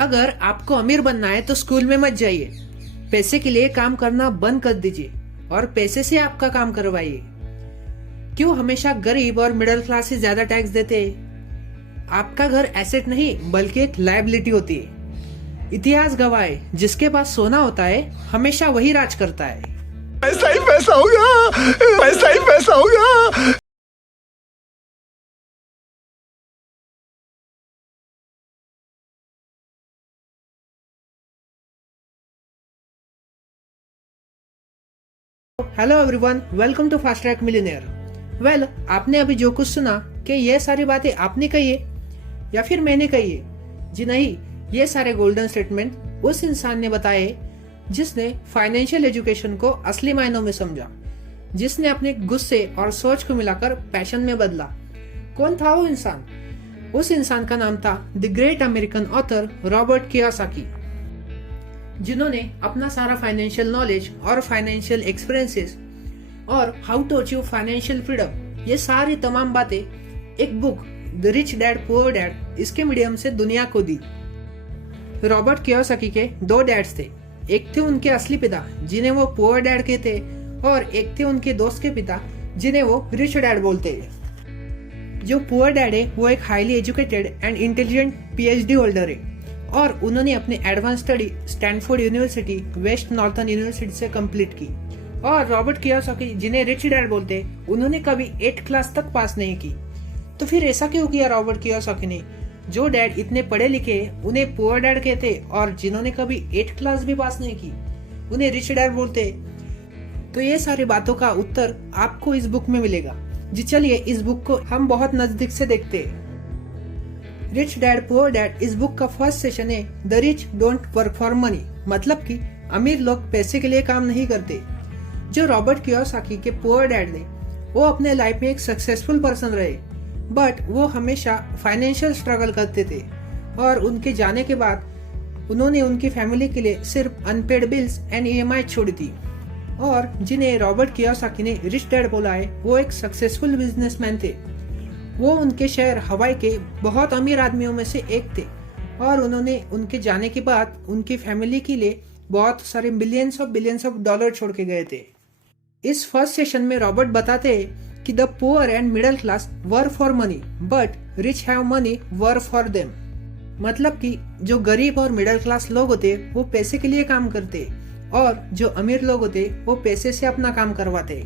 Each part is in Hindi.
अगर आपको अमीर बनना है तो स्कूल में मत जाइए। पैसे के लिए काम करना बंद कर दीजिए और पैसे से आपका काम करवाइए। क्यों हमेशा गरीब और मिडिल क्लास ही ज्यादा टैक्स देते हैं? आपका घर एसेट नहीं बल्कि एक लायबिलिटी होती है। इतिहास गवाह है, जिसके पास सोना होता है हमेशा वही राज करता है। पैसा ही पैसा होगा, पैसा ही पैसा होगा। Hello everyone, welcome to fast track millionaire. Well, आपने अभी जो कुछ सुना कि ये सारी बातें आपने कही है या फिर मैंने कही है? जी नहीं, ये सारे गोल्डन स्टेटमेंट उस इंसान ने बताए जिसने फाइनेंशियल एजुकेशन को असली मायनों में समझा, जिसने अपने गुस्से और सोच को मिलाकर पैशन में बदला। कौन था वो इंसान? उस इंसान का नाम था the great American author Robert Kiyosaki, जिन्होंने अपना सारा फाइनेंशियल नॉलेज और फाइनेंशियल एक्सपीरियंसेस और how to achieve financial freedom, ये सारी तमाम बातें एक book the rich dad poor dad इसके मीडियम से दुनिया को दी। रॉबर्ट कियोसाकी के दो डैड्स थे। एक थे उनके असली पिता जिन्हें वो पुअर डैड कहते, और एक थे उनके दोस्त के पिता जिन्हें वो रिच डैड बोलते हैं। जो पुअर डैड है वो एक highly educated and intelligent PhD holder है, और उन्होंने अपने advance study Stanford University west northern university से कंप्लीट की। और रॉबर्ट कियोसाकी, जिन्हें रिच डैड बोलते, उन्होंने कभी 8th क्लास तक पास नहीं की। तो फिर ऐसा क्यों किया रॉबर्ट कियोसाकी ने? जो डैड इतने पढ़े लिखे उन्हें पुअर डैड कहते, और जिन्होंने कभी 8th क्लास भी पास नहीं की उन्हें रिच डैड बोलते। तो ये सारी बातों का उत्तर आपको इस बुक में मिलेगा। जी चलिए इस बुक को हम बहुत नजदीक से देखते हैं। रिच डैड पुअर डैड इस बुक का फर्स्ट सेशन है the rich don't work for money, मतलब कि अमीर लोग पैसे के लिए काम नहीं करते। जो रॉबर्ट कियोसाकी के पुअर डैड ने, वो अपने लाइफ में एक सक्सेसफुल पर्सन रहे, बट वो हमेशा फाइनेंशियल स्ट्रगल करते थे, और उनके जाने के बाद उन्होंने उनकी फैमिली के लिए सिर्फ अनपेड बिल्स एंड ईएमआई छोड़ी थी। और जिन्हें रॉबर्ट कियोसाकी ने रिच डैड बोला है, वो एक सक्सेसफुल बिजनेसमैन थे। वो उनके शहर हवाई के बहुत अमीर आदमियों में से एक थे, और उन्होंने उनके जाने के बाद उनकी फैमिली के लिए बहुत सारे बिलियंस ऑफ डॉलर छोड़ के गए थे। इस फर्स्ट सेशन में रॉबर्ट बताते हैं कि the poor and middle class work for money but rich have money work for them, मतलब कि जो गरीब और मिडिल क्लास लोग होते वो पैसे के लिए काम करते, और जो अमीर लोग होते वो पैसे से अपना काम करवाते।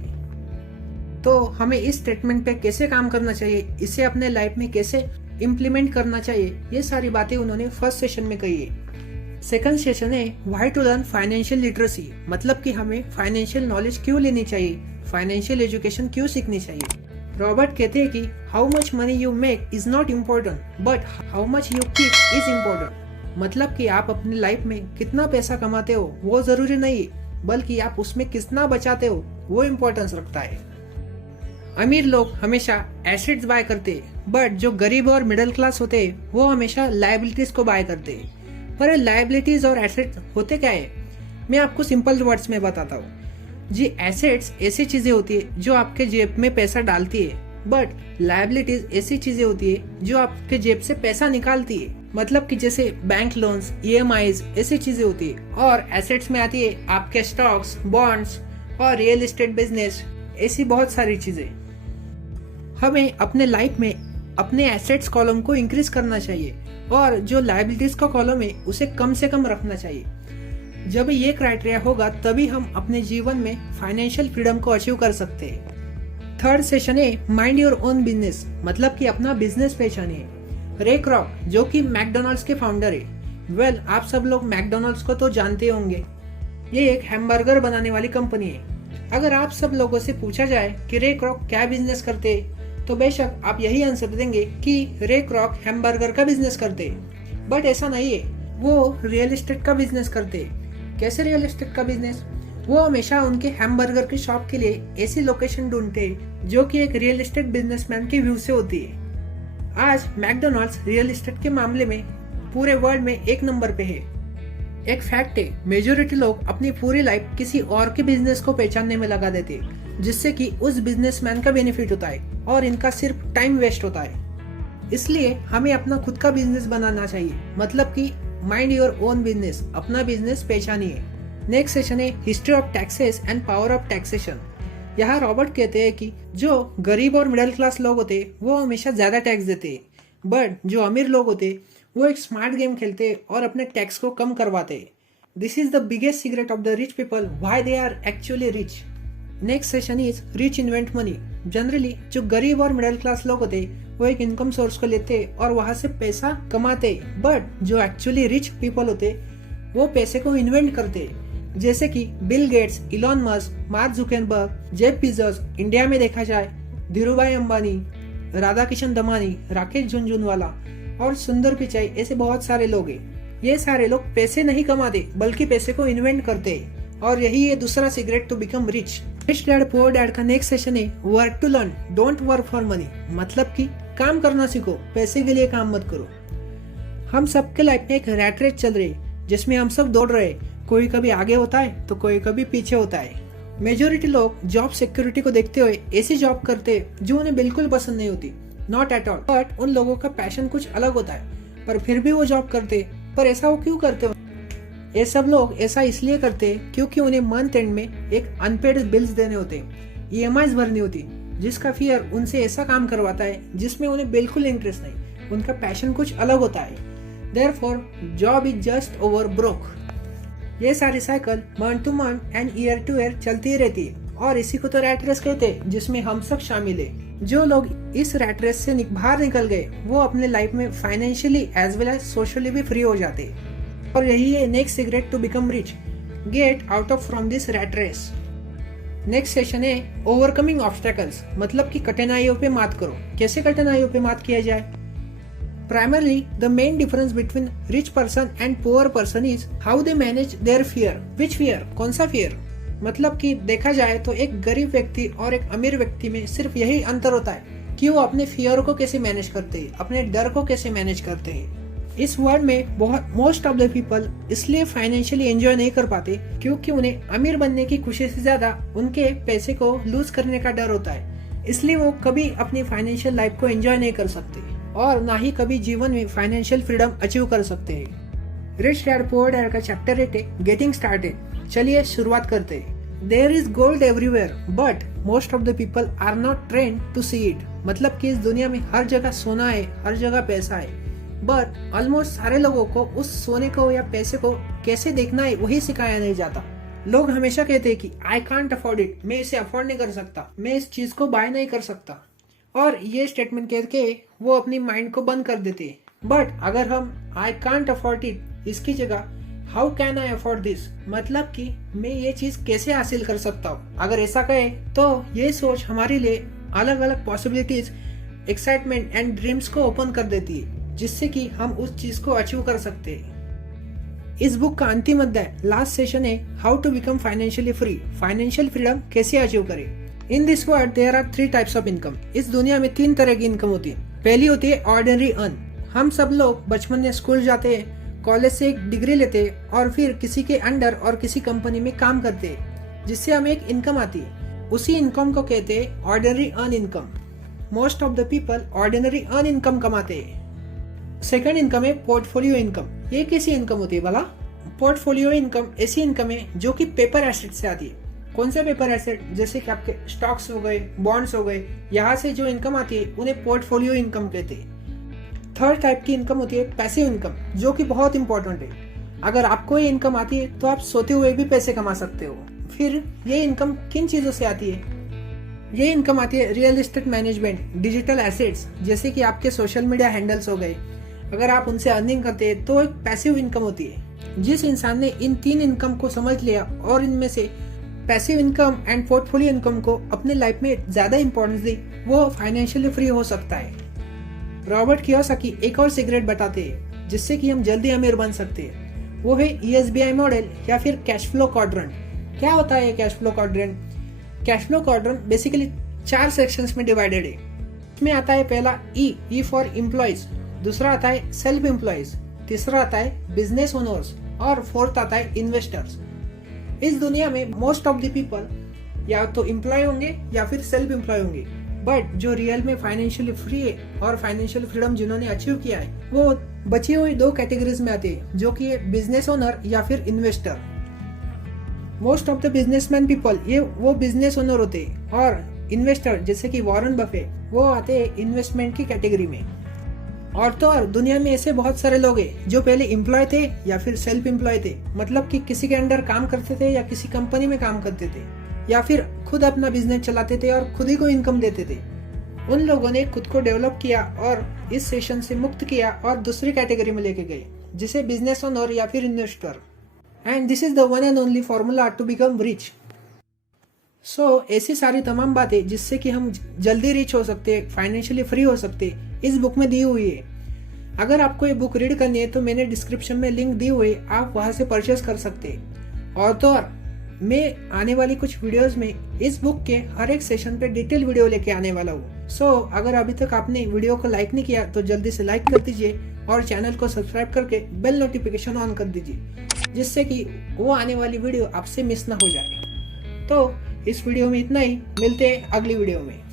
तो हमें इस स्टेटमेंट पे कैसे काम करना चाहिए, इसे अपने लाइफ में कैसे इम्प्लीमेंट करना चाहिए, ये सारी बातें उन्होंने फर्स्ट सेशन में कही है। सेकंड सेशन है why to learn financial literacy, मतलब कि हमें फाइनेंशियल नॉलेज क्यों लेनी चाहिए, फाइनेंशियल एजुकेशन क्यों सीखनी चाहिए। रॉबर्ट कहते हैं कि how much money you make is not important but how much you keep is important, मतलब कि आप अपनी लाइफ में कितना पैसा कमाते हो वो जरूरी नहीं, बल्कि आप उसमें कितना बचाते हो वो इम्पोर्टेंस रखता है। अमीर लोग हमेशा एसेट्स बाय करते, बट जो गरीब और मिडिल क्लास होते हैं वो हमेशा लायबिलिटीज को बाय करते। पर लायबिलिटीज और एसेट्स होते क्या है, मैं आपको सिंपल वर्ड्स में बताता हूँ। जी, एसेट्स ऐसी चीजें होती है जो आपके जेब में पैसा डालती है, बट लायबिलिटीज ऐसी चीजें होती है जो आपके जेब से पैसा निकालती है, मतलब कि जैसे बैंक लोन्स, ईएमआईज ऐसी चीजें होती है। और एसेट्स में आती है आपके स्टॉक्स, बॉन्ड्स और रियल एस्टेट बिजनेस, ऐसी बहुत सारी चीजें। हमें अपने लाइफ में अपने एसेट्स कॉलम को इंक्रीज करना चाहिए, और जो लायबिलिटीज का कॉलम है उसे कम से कम रखना चाहिए। जब ये क्राइटेरिया होगा तभी हम अपने जीवन में फाइनेंशियल फ्रीडम को अचीव कर सकते हैं। थर्ड सेशन है माइंड योर ओन बिजनेस, मतलब कि अपना बिजनेस पहचानिए। रे क्रॉक, जो कि मैकडोनल्ड्स के फाउंडर है, वेल आप सब लोग मैकडोनल्ड्स को तो जानते होंगे। ये एक हैमबर्गर बनाने वाली कंपनी है। अगर आप सब लोगों से पूछा जाए कि रे क्रॉक क्या बिजनेस करते, तो बेशक आप यही आंसर देंगे कि रे क्रॉक हैमबर्गर का बिजनेस करते, बट ऐसा नहीं है। वो रियल एस्टेट का बिजनेस करते। कैसे रियल एस्टेट का बिजनेस? वो हमेशा उनके हैमबर्गर की शॉप के लिए ऐसी लोकेशन ढूंढते जो कि एक रियल एस्टेट बिजनेसमैन की व्यू से होती है। आज मैकडोनल्ड्स रियल एस्टेट के मामले में पूरे वर्ल्ड में 1 नंबर पे है। एक फैक्ट है, मेजोरिटी लोग अपनी पूरी लाइफ किसी और के बिजनेस को पहचानने में लगा देते, जिससे कि उस बिजनेसमैन का बेनिफिट होता है और इनका सिर्फ टाइम वेस्ट होता है। इसलिए हमें अपना खुद का बिजनेस बनाना चाहिए, मतलब कि माइंड योर ओन बिजनेस, अपना बिजनेस पहचानिए। नेक्स्ट सेशन है history of taxes and power of taxation. यहाँ रॉबर्ट कहते हैं कि जो गरीब और मिडिल क्लास लोग होते वो हमेशा ज्यादा टैक्स देते हैं, बट जो अमीर लोग होते वो एक स्मार्ट गेम खेलते और अपने टैक्स को कम करवाते। This is the biggest secret of the rich people, why they are actually rich. Next session is rich invent money. Generally जो गरीब और मिडिल क्लास लोग होते वो एक इनकम सोर्स को लेते और वहां से पैसा कमाते, बट जो एक्चुअली रिच पीपल होते वो पैसे को इन्वेंट करते, जैसे कि Bill Gates, Elon Musk, mark Zuckerberg, Jeff Bezos, India में देखा जाए धीरूभाई अंबानी, राधा किशन दमानी, राकेश झुनझुनवाला और सुंदर पिचाई, ऐसे बहुत सारे लोग हैं। ये सारे लोग पैसे नहीं कमाते बल्कि पैसे को इन्वेंट करते हैं, और यही है दूसरा secret to become rich. Rich dad poor dad का नेक्स्ट सेशन है work to learn, don't work for money. मतलब कि काम करना सीखो, पैसे के लिए काम मत करो। हम सबके लाइफ में एक रैट रेस चल रही है जिसमें हम सब दौड़ रहे हैं, कोई कभी आगे होता है तो कोई कभी पीछे होता है। मेजोरिटी लोग जॉब सिक्योरिटी को देखते हुए ऐसी जॉब करते हैं जो उन्हें बिल्कुल पसंद नहीं होती, नॉट एट ऑल, बट उन लोगों का पैशन कुछ अलग होता है पर फिर भी वो जॉब करते। पर ऐसा वो क्यों करते? ये सब लोग ऐसा इसलिए करते हैं क्योंकि उन्हें मंथ एंड में एक अनपेड बिल्स देने होते हैं, EMIs भरनी होती, जिसका फियर उनसे ऐसा काम करवाता है जिसमें उन्हें बिल्कुल इंटरेस्ट नहीं, उनका पैशन कुछ अलग होता है। Therefore job is just over broke. ये सारी cycle month two month and year two year चलती ही रहती है, और इसी को तो रैट रेस कहते हैं, जिसमें हम सब शामिल है। जो लोग इस रैट रेस से बाहर निकल गए वो अपने लाइफ में financially as well as socially भी फ्री हो जाते हैं, और यही है next secret to become rich, get out of from this rat race. Next session है ओवरकमिंग ऑब्स्टेकल्स, मतलब कि कठिनाइयों पे मात करो। कैसे कठिनाइयों पे मात किया जाए? Primarily, the main difference between rich person and poor person is how they manage their fear. Which fear? कौन सा fear? मतलब कि देखा जाए तो एक गरीब व्यक्ति और एक अमीर व्यक्ति में सिर्फ यही अंतर होता है कि वो अपने फियर को कैसे मैनेज करते हैं, अपने डर को कैसे मैनेज करते हैं। इस वर्ल्ड में बहुत मोस्ट ऑफ द पीपल इसलिए फाइनेंशियली एंजॉय नहीं कर पाते क्योंकि उन्हें अमीर बनने की खुशी से ज्यादा उनके पैसे को लूज करने का डर होता है, इसलिए वो कभी अपनी फाइनेंशियल लाइफ को एंजॉय नहीं कर सकते और ना ही कभी जीवन में फाइनेंशियल फ्रीडम अचीव कर सकते हैं। रिच डैड पुअर डैड का चैप्टर 8 है गेटिंग स्टार्टेड। चलिए शुरुआत करते हैं। There is gold everywhere but most of the people are not trained to see it. मतलब कि इस दुनिया में हर जगह सोना है, हर जगह पैसा है, बट ऑलमोस्ट सारे लोगों को उस सोने को या पैसे को कैसे देखना है वही सिखाया नहीं जाता। लोग हमेशा कहते हैं कि आई कांट अफोर्ड इट, मैं इसे अफोर्ड नहीं कर सकता, मैं इस चीज को बाय नहीं कर सकता, और ये स्टेटमेंट करके वो अपनी माइंड को बंद कर देते हैं। बट अगर हम आई कांट अफोर्ड इट इसकी जगह how can I afford this, मतलब कि मैं ये चीज कैसे हासिल कर सकता हूँ, अगर ऐसा कहे तो ये सोच हमारे लिए अलग अलग पॉसिबिलिटीज, एक्साइटमेंट एंड ड्रीम्स को ओपन कर देती है, जिससे कि हम उस चीज को अचीव कर सकते हैं। इस बुक का अंतिम अध्याय लास्ट सेशन है how to become financially free, financial freedom कैसे अचीव करें। In this world there are 3 types of income. इस दुनिया में 3 तरह की इनकम होती है। पहली होती है ऑर्डिनरी अर्न। हम सब लोग बचपन में स्कूल जाते हैं, कॉलेज से एक डिग्री लेते हैं और फिर किसी के अंडर और किसी कंपनी में काम करते हैं, जिससे हमें एक इनकम आती है। उसी इनकम को कहते हैं ordinary earn income. Most of the people ordinary earn income कमाते हैं। सेकंड इनकम है पोर्टफोलियो इनकम। ये कैसी इनकम होती है भला? पोर्टफोलियो इनकम ऐसी इनकम है जो कि पेपर एसेट से आती है। कौन से पेपर एसेट? जैसे कि आपके स्टॉक्स हो गए, बॉन्ड्स हो गए, यहाँ से जो इनकम आती है उन्हें पोर्टफोलियो इनकम कहते हैं। थर्ड टाइप की इनकम होती है पैसिव इनकम, जो कि बहुत इंपॉर्टेंट है। अगर आपको ये इनकम आती है तो आप सोते हुए भी पैसे कमा सकते हो। फिर ये इनकम किन चीजों से आती है? ये इनकम आती है real estate management, digital assets, जैसे कि आपके सोशल मीडिया हैंडल्स हो गए। अगर आप उनसे अर्निंग करते हैं तो एक पैसिव इनकम होती है। जिस इंसान ने इन 3 इनकम को समझ लिया और इनमें से passive income and portfolio income को अपने लाइफ में ज्यादा इंपॉर्टेंस दी, वो फाइनेंशियली फ्री हो सकता है। रॉबर्ट कियोसाकी एक और सीक्रेट बताते हैं जिससे कि हम जल्दी अमीर बन सकते हैं। वो है ESBI मॉडल या फिर कैश फ्लो क्वाड्रेंट। क्या होता है ये cash flow quadrant? Cash flow quadrant basically 4 sections में डिवाइडेड है। इसमें आता है पहला ई फॉर एम्प्लॉइज, दूसरा आता है सेल्फ एम्प्लॉइज, तीसरा आता है बिजनेस ओनर्स और फोर्थ आता है इन्वेस्टर्स। इस दुनिया में मोस्ट ऑफ द पीपल या तो एम्प्लॉय होंगे या फिर सेल्फ एम्प्लॉय होंगे, बट जो रियल में फाइनेंशियली फ्री है और फाइनेंशियल फ्रीडम जिन्होंने अचीव किया है वो बची हुई 2 कैटेगरीज में आते हैं, जो कि है बिजनेस ओनर या फिर investor. Most of the businessman people ये वो बिजनेस ओनर होते हैं, और इन्वेस्टर जैसे कि वॉरेन बफे वो आते हैं इन्वेस्टमेंट की कैटेगरी में। और तो और दुनिया में ऐसे बहुत सारे लोग हैं जो पहले एम्प्लॉय थे या फिर सेल्फ एम्प्लॉय थे, मतलब कि किसी के अंडर काम करते थे या किसी कंपनी में काम करते थे, या फिर खुद अपना बिजनेस चलाते थे और खुद ही को इनकम देते थे। उन लोगों ने खुद को डेवलप किया और इस सेशन से मुक्त किया और दूसरी कैटेगरी में लेके गए, जिसे बिजनेस ओनर या फिर investor. And this is the one and only formula to become rich. So ऐसी सारी तमाम बातें जिससे कि हम जल्दी रिच हो सकते, फाइनेंशियली फ्री हो सकते, इस बुक में दी हुई है। अगर आपको ये बुक रीड करनी है तो मैंने डिस्क्रिप्शन में लिंक दी हुई है, आप वहां से परचेज कर सकते हैं। और तो और मैं आने वाली कुछ वीडियोस में इस बुक के हर एक सेशन पे डिटेल वीडियो लेके आने वाला हूँ। सो अगर अभी तक आपने वीडियो को लाइक नहीं किया तो जल्दी से लाइक कर दीजिए और चैनल को सब्सक्राइब करके बेल नोटिफिकेशन ऑन कर दीजिए, जिससे कि वो आने वाली वीडियो आपसे मिस ना हो जाए। तो इस वीडियो में इतना ही, मिलते हैं अगली वीडियो में।